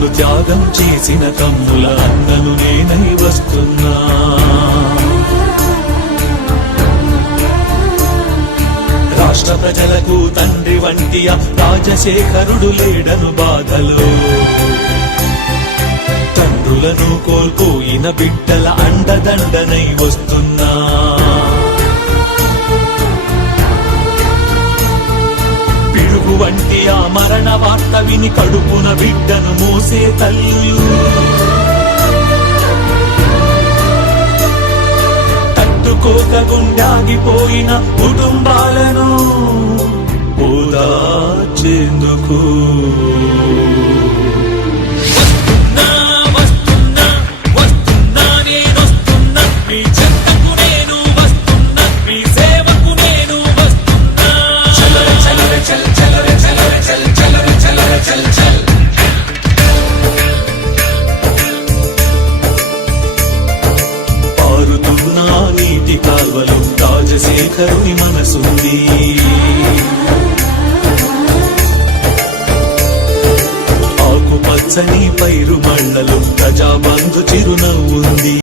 తను త్యాగం చేసిన తమ్ముల అన్నను నేనై వస్తున్నా. రాష్ట్ర ప్రజలకు తండ్రి వంటి రాజశేఖరుడు లేడను బాధలో, తండ్రులను కోల్పోయిన బిడ్డల అండదండనై వస్తున్నా. పిడుగు వంటి ఆ మరణ వార్త విని కడుపున బిడ్డను మోసే తల్లులు, తట్టుకోక గుండాగిపోయిన కుటుంబాలను ఓదార్చేందుకు కాల్వలో రాజశేఖరుని మనసుంది. ఆకుపచ్చని పైరు మళ్ళలో ప్రజాబంధు చిరునవ్వుంది.